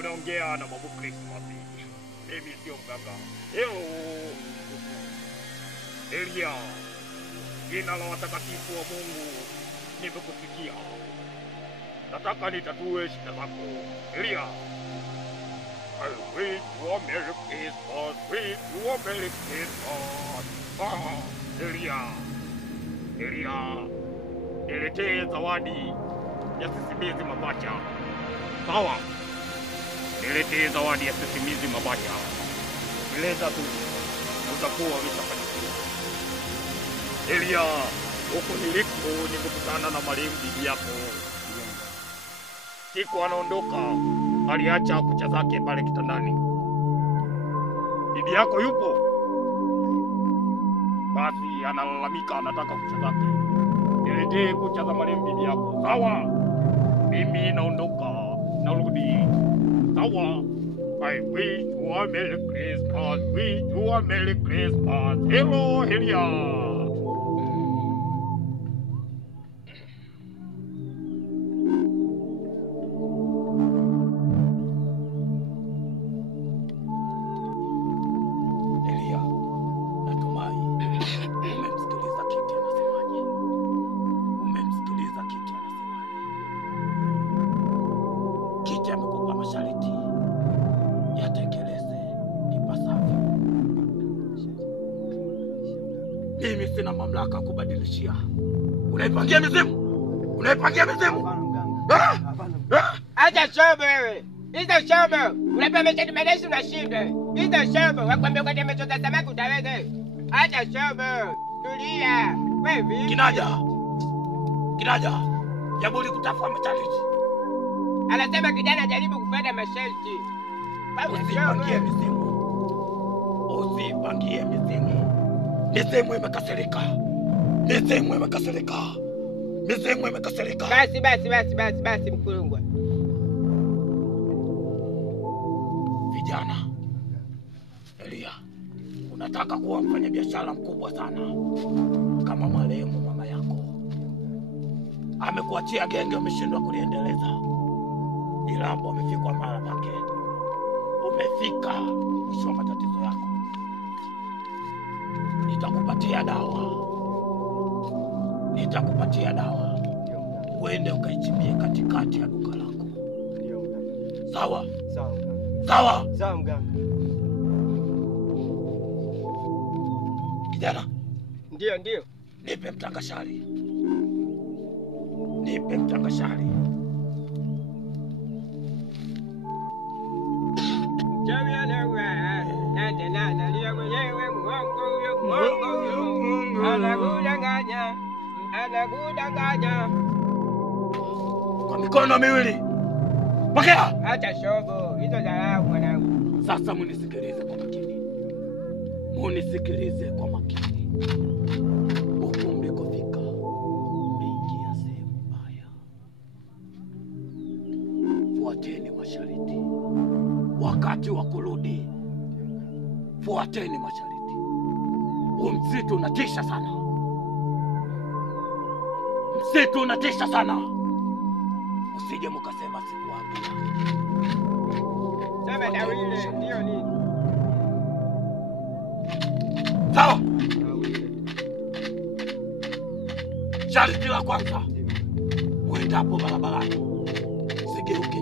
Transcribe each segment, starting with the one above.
Unaongea na Babu Christmas. Mimi sio mganga. Hello. Elia. Jina la watakatifu wa Mungu nimekusikia. Nataka nitatue shida zako. Elia. I wish you a Merry Christmas. Wish you a Merry Christmas. Elia. Elia. Niletee zawadi ya sisimizi mapacha. Sawa. Niletee zawadi ya sisimizi mapacha. Eleza tu. Utakuwa umeshafanikiwa. Elia, huko niliko nimekutana na marehemu bibi yako. Siku anaondoka, aliacha kucha zake pale kitandani. Bibi yako yupo? Basi analalamika anataka kucha zake. Niletee kucha za marehemu bibi yako. Sawa. Mimi naondoka. Narudi. Sawa. I wish you a Merry Christmas. Wish you a Merry Christmas. Hello, Elia. Amekupa masharti yatekeleze ipasavyo. Mimi sina mamlaka kubadilishia. Unaipangia mizimu? Unaipangia mizimu? Acha shobo wewe. Hizo shobo. Unapewa mchezo madeshi unashinda. Hizo shobo. Wakwambia kwa temecho za samaki utaweza. Acha shobo. Tulia. Wewe Kinaja. Jabuli kutafua masharti. Anasema kijana jaribu kufuata masharti. Usipangie mizimu. Usipangie mizimu. Mizimu imekasirika. Basi mkulungwa. Vijana. Elia, unataka kuwa mfanyabiashara mkubwa sana kama marehemu mama yako. Amekuachia genge umeshindwa kuliendeleza. Ila hapo umefikwa mara pake. Umefika mwisho wa matatizo yako. Nitakupatia dawa. Uende ukaichimbie katikati ya duka lako. Sawa? Sawa mganga. Kijana. Ndio. Nipe mtangashari. Anakudanganya. Kwa mikono miwili. Pokea. Acha shobo. Hizo dharau mwanangu. Sasa munisikilize kwa makini. Huko mlikofika mmeingia sehemu mbaya. Fuateni masharti. Wakati wa kurudi, fuateni masharti. Msitu unatisha sana. Usije mkasema sikuambia. Sema Dawile, ndio nini? Sawa. Sharti la kwanza. Uendapo barabarani, usigeuka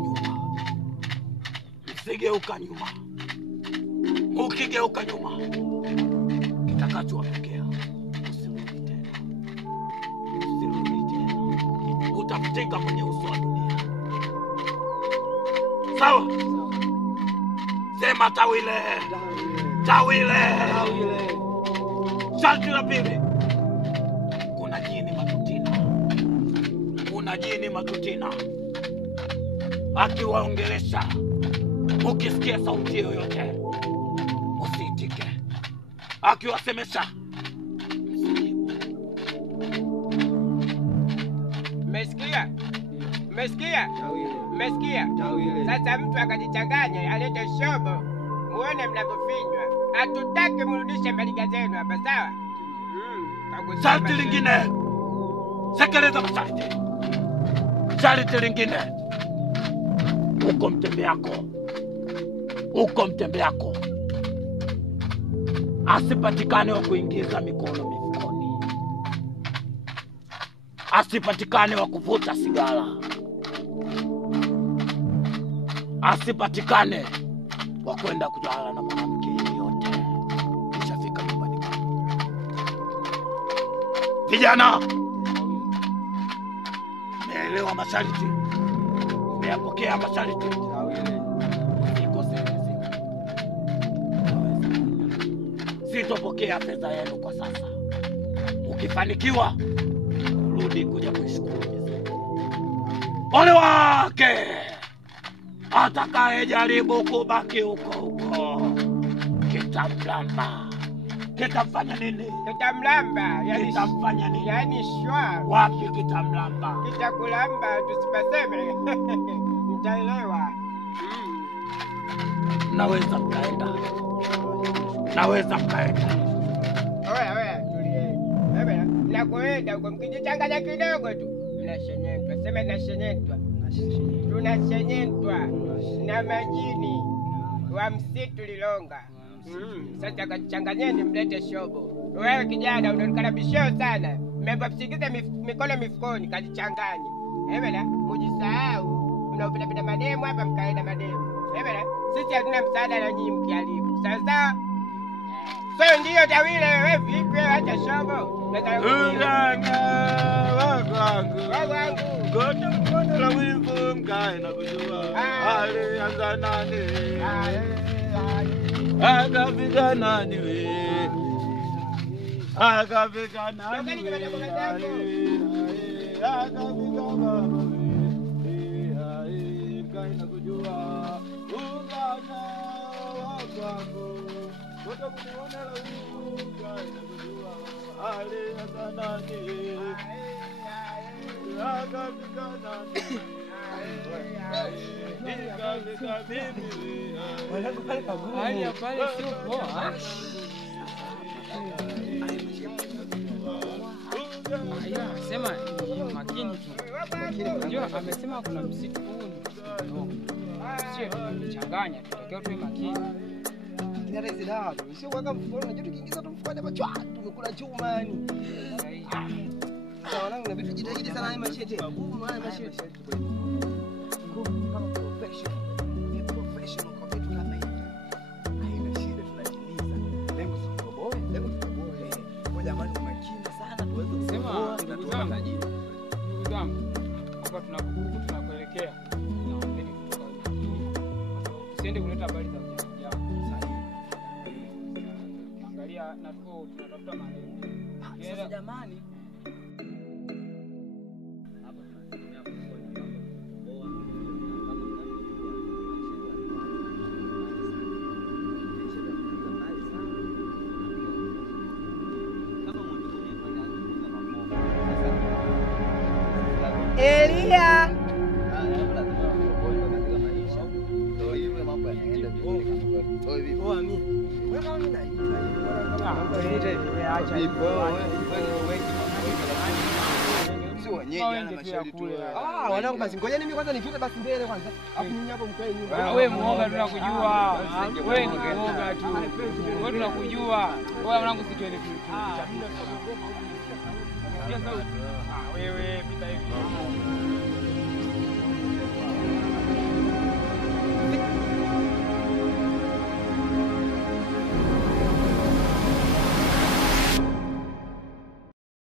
nyuma. Ukigeuka nyuma, kitakachotokea usirudi tena. Utafutika kwenye uso wa dunia. Sawa? Sema Tawile. Sharti la pili. Kuna jini matutina. Akiwaongelesha, ukisikia sauti yoyote, usiitike. Akiwasemesha, Umesikia? Sasa mtu akajichanganya alete shobo. Muone mnavyofinywa. Hatutaki mrudishe maliga zenu hapa, sawa? Sharti lingine. Sekeleza masharti. Sharti lingine. Uko mtembe yako uko Mtembeako. Asipatikane wa kuingiza mikono mifukoni. Asipatikane wa kuvuta sigara. Asipatikane wa kwenda kulala na mwanamke yeyote. Ishafika nyumbani. Vijana, meelewa masharti? Meyapokea masharti? Sitopokea fedha yenu kwa sasa. Ukifanikiwa, rudi kuja kuishukuru. Ole wake atakaye jaribu kubaki huko. Kitamlamba. Kitamfanya nini? Kitamlamba. Kitamfanya nini? Yani shwa. Wapi kitamlamba? Kitakulamba tusipaseme. Mtaelewa. Naweza mkaenda. Naweza mkaenda. Oya, tulie. Nakuenda huko mkijichanganya kidogo tu. Mnashenyentwa. Sema nashenyentwa. Tunashenyentwa na majini wa msitu Lilonga. Sasa kachanganyeni mlete shobo. Wewe kijana unaonekana bishio sana. Mmepapsikiza mikono mifukoni kajichanganye. Bwana, mjisahau. Mnaopita mademu hapa mkaenda mademu. Bwana, sisi hatuna msaada na nyinyi mkiharibu. Sasa so ndio tawile wewe vipi acha shobo. Wangu. Goto la wivu mkae na kujua. Ale anza nani? Akafika nani we? Akafika nani we? Akafika baba we? Mkae na kujua. Ungana wangu. Goto kuniona la wivu mkae na kujua. Ale anza nani? Hali pale sio poa. Aya, sema makini tu. Unajua amesema kuna msitu huu. Sio kuchanganya, tutakiwa tuwe makini. Kile hizi dawa sio waka mfukoni, unajua tukiingiza tu mfukoni hapa chwa tumekula chuma yani. Sasa wanangu na vitu jitahidi sana haya mashete. Haya mashete. Kama professional. Ni professional kwa vitu kama hivi. Haina shida tunajiliza. Lengo tukoboe, lengo tukoboe. Kwa jamani makini sana tuweze kusema tunatoka na jini. Ndugu zangu, hapa tunakuelekea. Naombeni tusiende kuleta habari za ujanja. Sahihi. Angalia na tunatafuta malengo. Sasa jamani Elia. Wanangu basi ngojeni mimi kwanza nifute basi mbele kwanza. Afu nyinyi hapo mkae nyuma. Wewe muoga tunakujua. Wewe ni muoga tu. Wewe tunakujua. Wewe mwanangu sitwende tu. Wewe